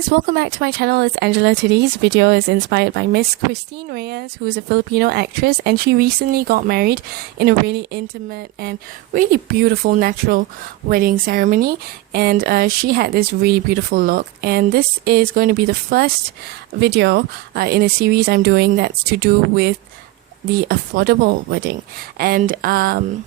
guys, welcome back to my channel. It's Angela. Today's video is inspired by Miss Cristine Reyes, who is a Filipino actress, and she recently got married in a really intimate and really beautiful natural wedding ceremony, and she had this really beautiful look. And this is going to be the first video in a series I'm doing that's to do with the affordable wedding. And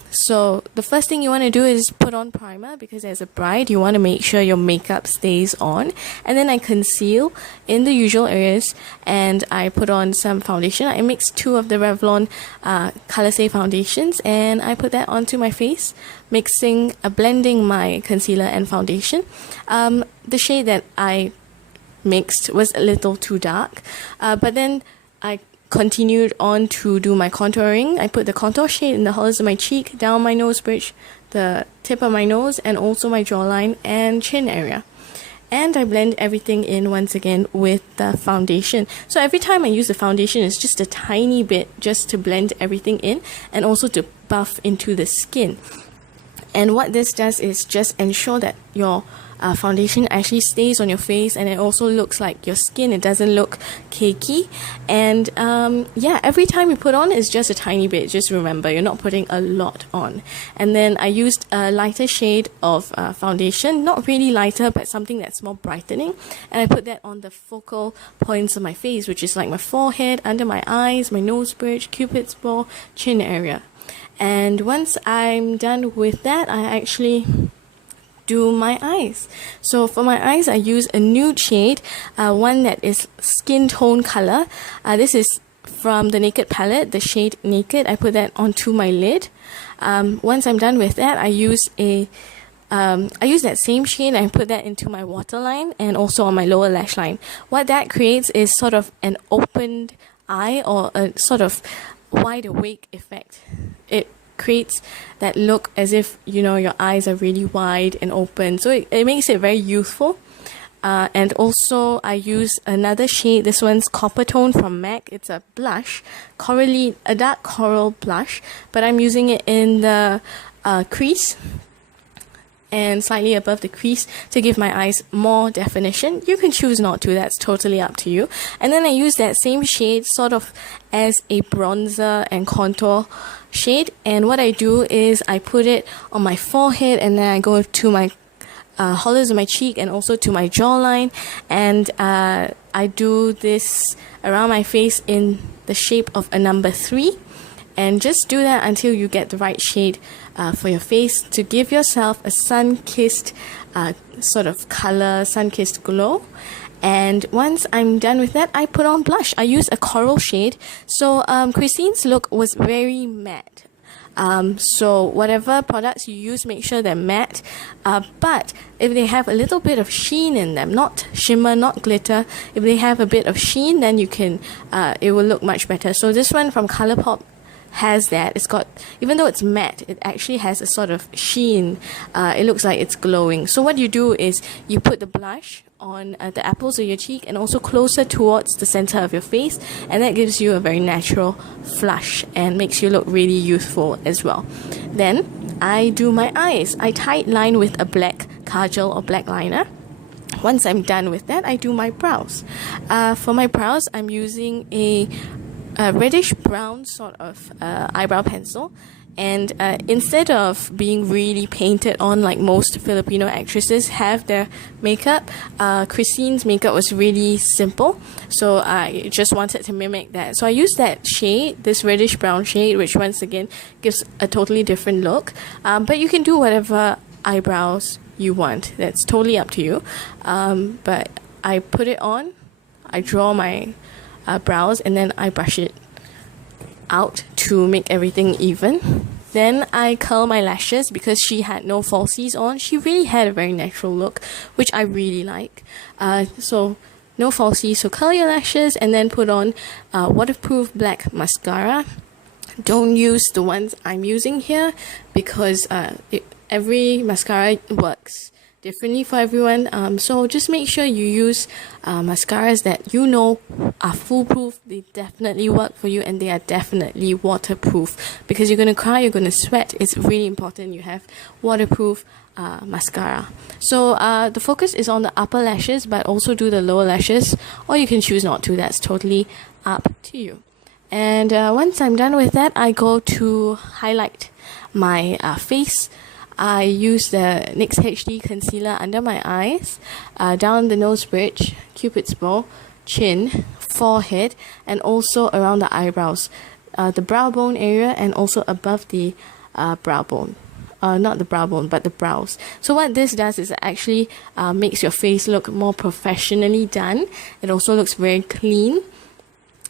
so the first thing you want to do is put on primer, because as a bride you want to make sure your makeup stays on. And then I conceal in the usual areas, and I put on some foundation. I mixed two of the Revlon colorstay foundations, and I put that onto my face, blending my concealer and foundation. The shade that I mixed was a little too dark, but then I continued on to do my contouring. I put the contour shade in the hollows of my cheek, down my nose bridge, the tip of my nose, and also my jawline and chin area. And I blend everything in once again with the foundation. So every time I use the foundation, it's just a tiny bit just to blend everything in and also to buff into the skin. And what this does is just ensure that your foundation actually stays on your face, and it also looks like your skin. It doesn't look cakey. And yeah, every time you put on is just a tiny bit. Just remember, you're not putting a lot on. And then I used a lighter shade of foundation, not really lighter, but something that's more brightening, and I put that on the focal points of my face, which is like my forehead, under my eyes, my nose bridge, cupid's bow, chin area. And once I'm done with that, I actually do my eyes. So for my eyes, I use a nude shade, one that is skin tone color. This is from the Naked palette, the shade Naked. I put that onto my lid. Once I'm done with that, I use that same shade and I put that into my waterline and also on my lower lash line. What that creates is sort of an opened eye, or a sort of wide awake effect. It creates that look as if, you know, your eyes are really wide and open, so it makes it very youthful. And also I use another shade. This one's Coppertone from M.A.C. It's a blush, a dark coral blush, but I'm using it in the crease and slightly above the crease to give my eyes more definition. You can choose not to, that's totally up to you. And then I use that same shade sort of as a bronzer and contour shade, and what I do is I put it on my forehead, and then I go to my hollows of my cheek and also to my jawline, and I do this around my face in the shape of a number 3. And just do that until you get the right shade for your face, to give yourself a sun-kissed sort of color, sun-kissed glow. And once I'm done with that, I put on blush. I use a coral shade. So Cristine's look was very matte. So whatever products you use, make sure they're matte. But if they have a little bit of sheen in them, not shimmer, not glitter, if they have a bit of sheen, then you can, it will look much better. So this one from Colourpop has that. It's got, even though it's matte, it actually has a sort of sheen. It looks like it's glowing. So what you do is you put the blush on the apples of your cheek and also closer towards the center of your face, and that gives you a very natural flush and makes you look really youthful as well. Then I do my eyes. I tightline with a black kajal or black liner. Once I'm done with that, I do my brows. For my brows, I'm using a reddish brown sort of eyebrow pencil, and instead of being really painted on like most Filipino actresses have their makeup, Cristine's makeup was really simple, so I just wanted to mimic that. So I used that shade, this reddish brown shade, which once again gives a totally different look, but you can do whatever eyebrows you want, that's totally up to you. But I put it on, I draw my brows, and then I brush it out to make everything even. Then I curl my lashes, because she had no falsies on. She really had a very natural look, which I really like. So no falsies, so curl your lashes and then put on waterproof black mascara. Don't use the ones I'm using here, because every mascara works differently for everyone, so just make sure you use mascaras that you know are foolproof. They definitely work for you, and they are definitely waterproof, because you're going to cry, you're going to sweat. It's really important you have waterproof mascara. So the focus is on the upper lashes, but also do the lower lashes, or you can choose not to. That's totally up to you. And once I'm done with that, I go to highlight my face. I use the NYX HD concealer under my eyes, down the nose bridge, cupid's bow, chin, forehead, and also around the eyebrows, the brow bone area, and also above the brow bone. Not the brow bone, but the brows. So what this does is it actually makes your face look more professionally done. It also looks very clean.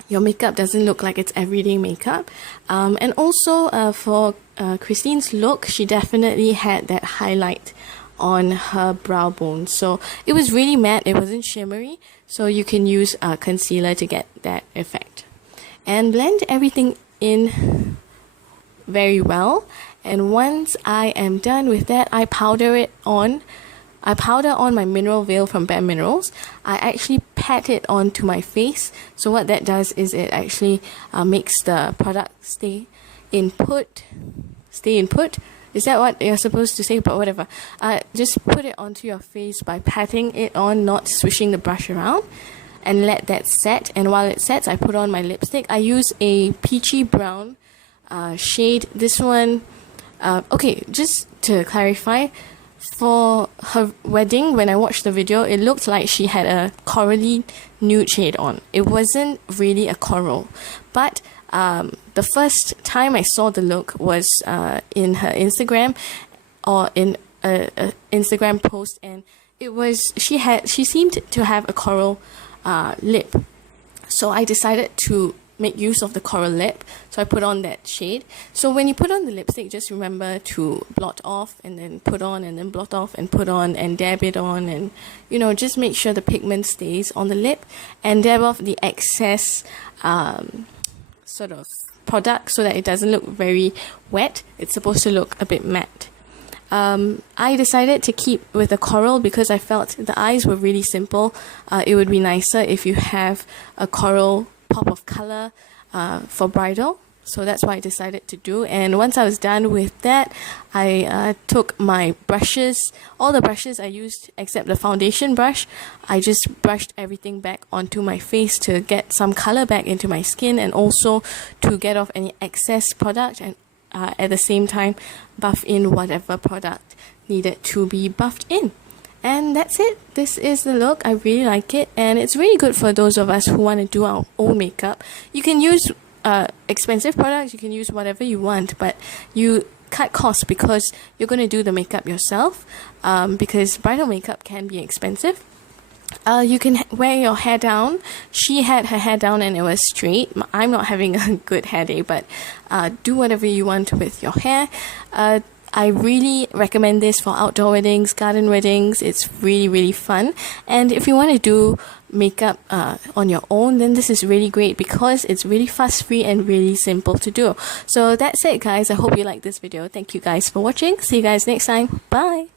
Your makeup doesn't look like it's everyday makeup. And also for Cristine's look, she definitely had that highlight on her brow bone. So it was really matte, it wasn't shimmery. So you can use concealer to get that effect. And blend everything in very well. And once I am done with that, I powder on my mineral veil from Bare Minerals. I actually pat it onto my face. So what that does is it actually makes the product stay in put. Is that what you're supposed to say? But whatever. Just put it onto your face by patting it on, not swishing the brush around, and let that set. And while it sets, I put on my lipstick. I use a peachy brown shade. This one, okay, just to clarify, for her wedding, when I watched the video, it looked like she had a corally nude shade on. It wasn't really a coral, but the first time I saw the look was in her Instagram, or in a Instagram post, and it was she seemed to have a coral lip. So I decided to make use of the coral lip, so I put on that shade. So when you put on the lipstick, just remember to blot off and then put on, and then blot off and put on, and dab it on, and you know, just make sure the pigment stays on the lip, and dab off the excess sort of product so that it doesn't look very wet. It's supposed to look a bit matte. I decided to keep with the coral because I felt the eyes were really simple. It would be nicer if you have a coral pop of color for bridal. So that's what I decided to do. And once I was done with that, I took my brushes, all the brushes I used except the foundation brush. I just brushed everything back onto my face to get some color back into my skin, and also to get off any excess product, and at the same time buff in whatever product needed to be buffed in. And that's it. This is the look. I really like it, and it's really good for those of us who want to do our own makeup. You can use expensive products, you can use whatever you want, but you cut costs because you're going to do the makeup yourself, because bridal makeup can be expensive. You can wear your hair down. She had her hair down and it was straight. I'm not having a good hair day, but do whatever you want with your hair. I really recommend this for outdoor weddings, garden weddings. It's really, really fun. And if you want to do makeup on your own, then this is really great because it's really fuss-free and really simple to do. So that's it, guys. I hope you liked this video. Thank you guys for watching. See you guys next time. Bye.